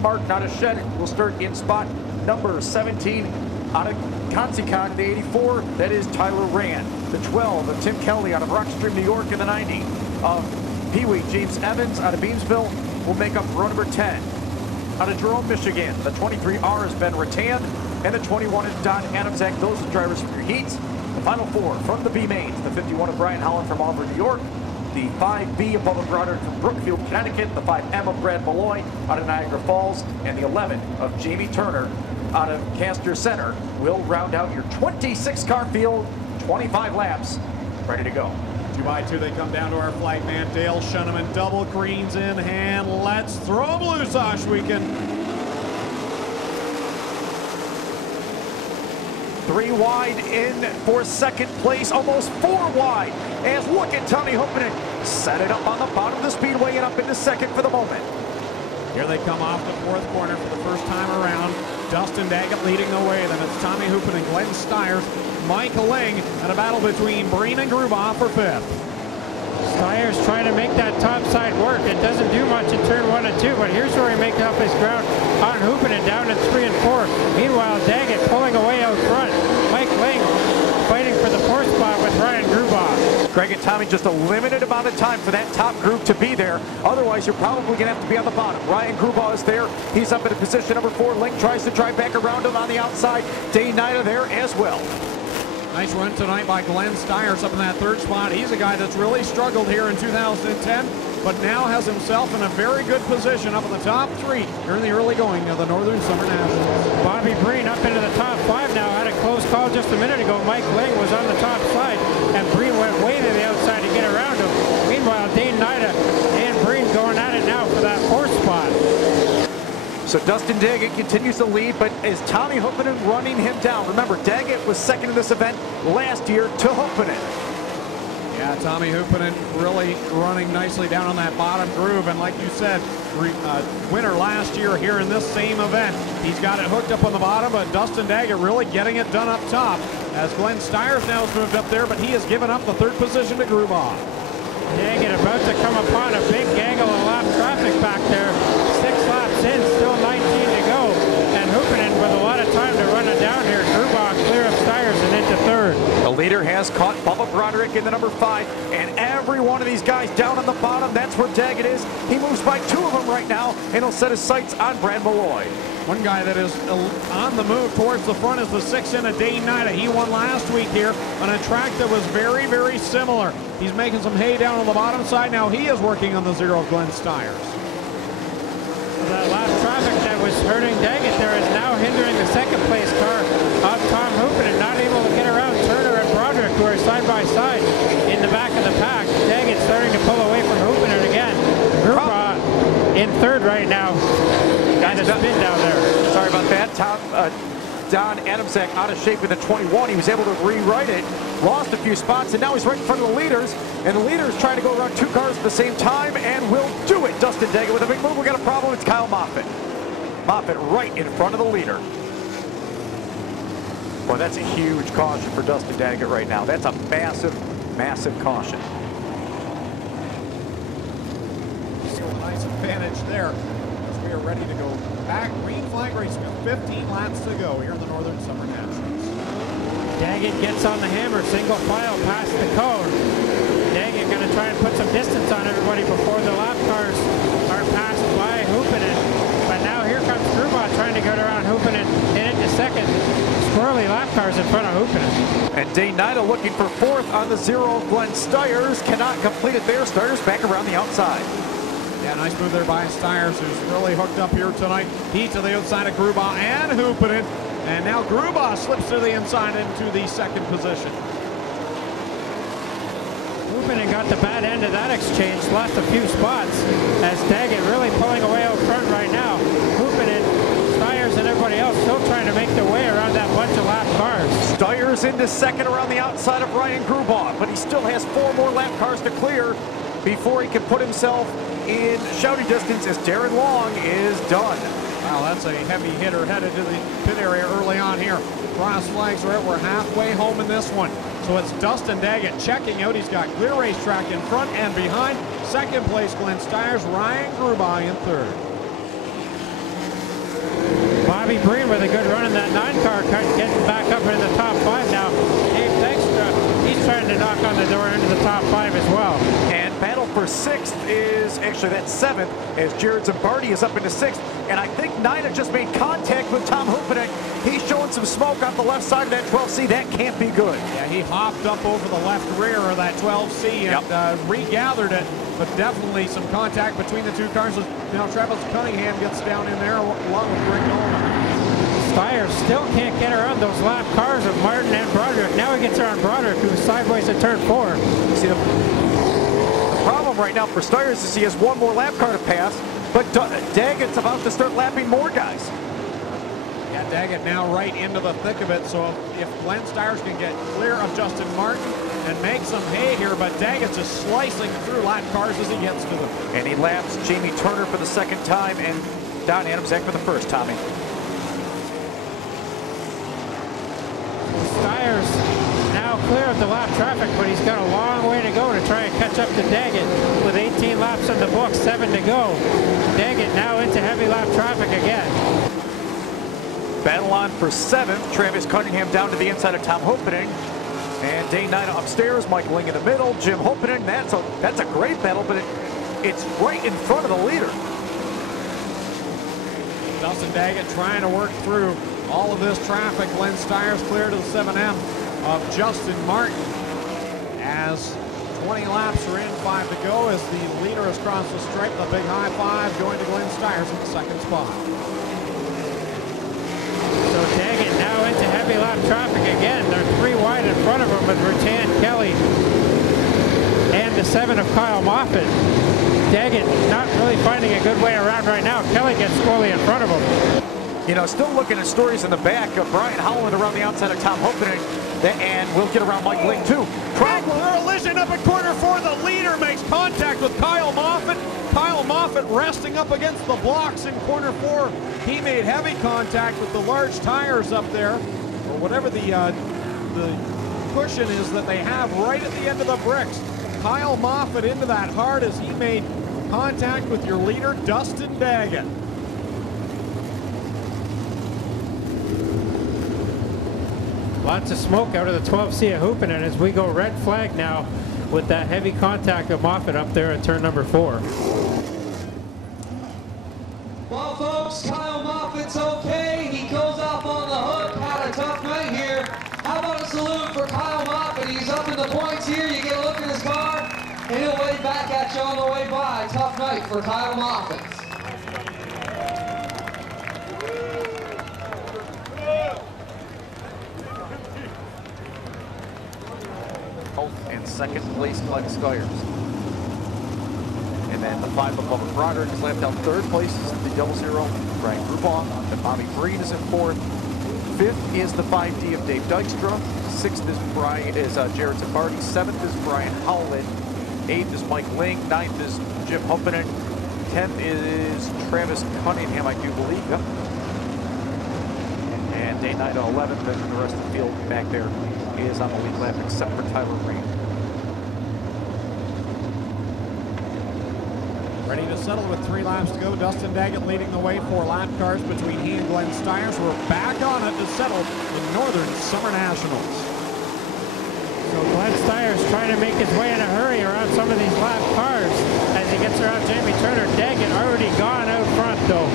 Martin out of Shed will start in spot number 17. Out of Consicon, the 84, that is Tyler Rand. The 12 of Tim Kelly out of Rockstream, New York, and the 90 of Pee Wee James Evans out of Beamsville will make up row number 10. Out of Jerome, Michigan, the 23R is Ben Rattan, and the 21 is Don Adamczak. Those are the drivers for your heats. The final four from the B mains, the 51 of Brian Holland from Auburn, New York, the 5B of Bubba Goddard from Brookfield, Connecticut, the 5M of Brad Malloy out of Niagara Falls, and the 11 of Jamie Turner out of Castor Center will round out your 26-car field, 25 laps, ready to go. 2x2, they come down to our flag man, Dale Shuneman, double greens in hand. Let's throw them loose, Ohsweken. 3 wide in for second place, almost 4 wide. As look at Tommy Huppunen set it up on the bottom of the speedway and up into second for the moment. Here they come off the fourth corner for the first time around. Dustin Daggett leading the way. Then it's Tommy Huppunen, Glenn Styres, Mike Ling, and a battle between Breen and Grubaugh for fifth. Styres trying to make that top side work. It doesn't do much in turn 1 and 2, but here's where he makes up his ground on Huppunen down in 3 and 4. Meanwhile, Daggett pulling away out front. Mike Ling fighting for the 4th spot with Ryan Grubaugh. Greg and Tommy, just a limited amount of time for that top group to be there. Otherwise, you're probably going to have to be on the bottom. Ryan Grubaugh is there. He's up in position number 4. Ling tries to drive back around him on the outside. Dane Nida there as well. Nice run tonight by Glenn Styres up in that 3rd spot. He's a guy that's really struggled here in 2010, but now has himself in a very good position up in the top 3 here in the early going of the Northern Summer Nationals. Bobby Breen up into the top 5 now. Had a close call just a minute ago. Mike Ling was on the top side, and Breen went way to the outside to get around him. Meanwhile, Dane Nida and Breen going at it now for that 4th spot. So Dustin Daggett continues to lead, but is Tommy Huppunen running him down? Remember, Daggett was second in this event last year to Huppunen. Yeah, Tommy Huppunen really running nicely down on that bottom groove, and like you said, winner last year here in this same event. He's got it hooked up on the bottom, but Dustin Daggett really getting it done up top as Glenn Styres now has moved up there, but he has given up the 3rd position to Grubaugh. Daggett about to come upon a big gaggle of lap traffic back there. 6 laps in, still 19 to go, and Huppunen with a lot of time to run it down here. Grubaugh clear of Styres and into 3rd. The leader has caught Bubba Broderick in the number 5, and every one of these guys down on the bottom, that's where Daggett is. He moves by 2 of them right now, and he'll set his sights on Brad Malloy. One guy that is on the move towards the front is the 6 in of Dane Nida. He won last week here on a track that was very, very similar. He's making some hay down on the bottom side. Now he is working on the 0 of Glenn Styres. That lap traffic that was hurting Daggett there is now hindering the 2nd place car of Tom Huppunen, not able to get around Turner and Broderick, who are side by side in the back of the pack. Daggett starting to pull away from Huppunen again. Grubaugh in 3rd right now. Got a spin down there. Sorry about that. Don Adamczak out of shape with the 21. He was able to rewrite it, lost a few spots, and now he's right in front of the leaders. And the leader is trying to go around 2 cars at the same time and will do it. Dustin Daggett with a big move. We got a problem. It's Kyle Moffit. Moffit right in front of the leader. Well, that's a huge caution for Dustin Daggett right now. That's a massive, massive caution. So a nice advantage there as we are ready to go back. Green flag racing with 15 laps to go here in the Northern Summer Nationals. Daggett gets on the hammer, single file past the cone. Daggett going to try and put some distance on everybody before the lap cars are passed by Huppunen. But now here comes Grubaugh trying to get around Huppunen and into 2nd. Squirrely lap cars in front of Huppunen. And Dane Nida looking for 4th on the 0. Glenn Styres cannot complete it there. Styres back around the outside. Yeah, nice move there by Styres, who's really hooked up here tonight. He to the outside of Grubaugh and Huppunen. And now Grubaugh slips to the inside into the 2nd position. Huppunen got the bad end of that exchange, lost a few spots as Daggett really pulling away out front right now. Huppunen, Styres, and everybody else still trying to make their way around that bunch of lap cars. Styres into 2nd around the outside of Ryan Grubaugh, but he still has 4 more lap cars to clear before he can put himself in shouting distance as Darren Long is done. Wow, that's a heavy hitter headed to the pit area early on here. Cross flags are out. We're halfway home in this one. So it's Dustin Daggett checking out. He's got clear racetrack in front and behind. 2nd place, Glenn Styres. Ryan Grubaugh in 3rd. Bobby Breen with a good run in that 9 car, getting back up into the top 5 now. Dave Dykstra, he's trying to knock on the door into the top 5 as well. And battle for 6th is, actually that's 7th, as Jared Zimbardi is up into 6th. And I think Nina just made contact with Tom Huppunen. He's showing some smoke off the left side of that 12C. That can't be good. Yeah, he hopped up over the left rear of that 12C and regathered it, but definitely some contact between the two cars. Now Travis Cunningham gets down in there along with Reidel. Styres still can't get around those lap cars of Martin and Broderick. Now he gets around Broderick, who's sideways at turn 4. See, the problem right now for Styres is he has one more lap car to pass, but Daggett's about to start lapping more guys. Yeah, Daggett now right into the thick of it, so if Glenn Styres can get clear of Justin Martin and make some hay here, but Daggett's just slicing through lap cars as he gets to them. And he laps Jamie Turner for the 2nd time and Don Adamczak for the 1st, Tommy. Styres now clear of the lap traffic, but he's got a long way to go to try and catch up to Daggett with 18 laps in the book, 7 to go. Daggett now into heavy lap traffic again. Battle on for 7th. Travis Cunningham down to the inside of Tom Huppunen. And Dane Nina upstairs, Mike Ling in the middle, Jim Huppunen. That's a great battle, but it's right in front of the leader. Dustin Daggett trying to work through all of this traffic. Glenn Styres clear to the 7M of Justin Martin as 20 laps are in, 5 to go as the leader has crossed the stripe. The big high five going to Glenn Styres in the 2nd spot. So Daggett now into heavy lap traffic again. They're 3 wide in front of him with Rutan, Kelly, and the 7 of Kyle Moffit. Daggett not really finding a good way around right now. Kelly gets squarely in front of him. You know, still looking at stories in the back of Brian Howland around the outside of Tom Huppunen, and we'll get around Mike Ling too. Collision up at corner 4. The leader makes contact with Kyle Moffit. Kyle Moffit resting up against the blocks in corner 4. He made heavy contact with the large tires up there, or whatever the cushion is that they have right at the end of the bricks. Kyle Moffit into that hard as he made contact with your leader, Dustin Daggett. Lots of smoke out of the 12C at Huppunen as we go red flag now with that heavy contact of Moffit up there at turn number 4. Well, folks, Kyle Moffit's okay. He goes off on the hook. Had a tough night here. How about a salute for Kyle Moffit? He's up in the points here. You get a look at his car, and he'll wave back at you on the way by. Tough night for Kyle Moffit. And 2nd place, Glenn Styres. And then the 5 above Broderick is left out. 3rd place is the 00, Brian Grubaugh. And Bobby Breen is in 4th. 5th is the 5D of Dave Dykstra. 6th is Jared Zimbardi. 7th is Brian Howland. 8th is Mike Ling. 9th is Jim Huppunen. 10th is Travis Cunningham, I do believe. Yep. And day 9 to 11th, and the rest of the field back there is on the lead lap, except for Tyler Reid. Ready to settle with 3 laps to go. Dustin Daggett leading the way, 4 lap cars between he and Glenn Styres. We're back on it to settle the Northern Summer Nationals. So Glenn Styres trying to make his way in a hurry around some of these lap cars as he gets around Jamie Turner. Daggett already gone out front though.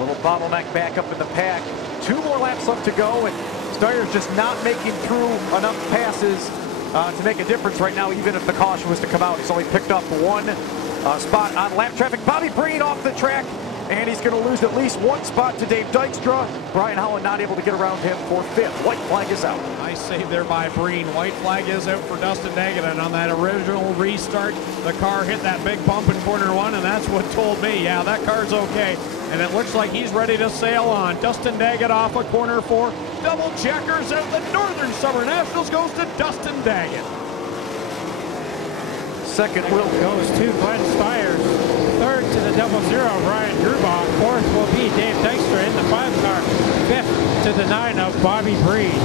Little bottleneck back up in the pack. 2 more laps left to go, and Styres just not making through enough passes to make a difference right now, even if the caution was to come out. He's only picked up 1 spot on lap traffic. Bobby Breen off the track, and he's going to lose at least 1 spot to Dave Dykstra. Brian Howland not able to get around him for 5th. White flag is out. Nice save there by Breen. White flag is out for Dustin Daggett, and on that original restart, the car hit that big bump in corner 1, and that's what told me, yeah, that car's okay. And it looks like he's ready to sail on. Dustin Daggett off of corner 4. Double checkers out. The Northern Summer Nationals goes to Dustin Daggett. 2nd will goes to Glenn Styres. 3rd to the 00, Brian Grubaugh. 4th will be Dave Dykstra in the 5 car. 5th to the 9 of Bobby Breen.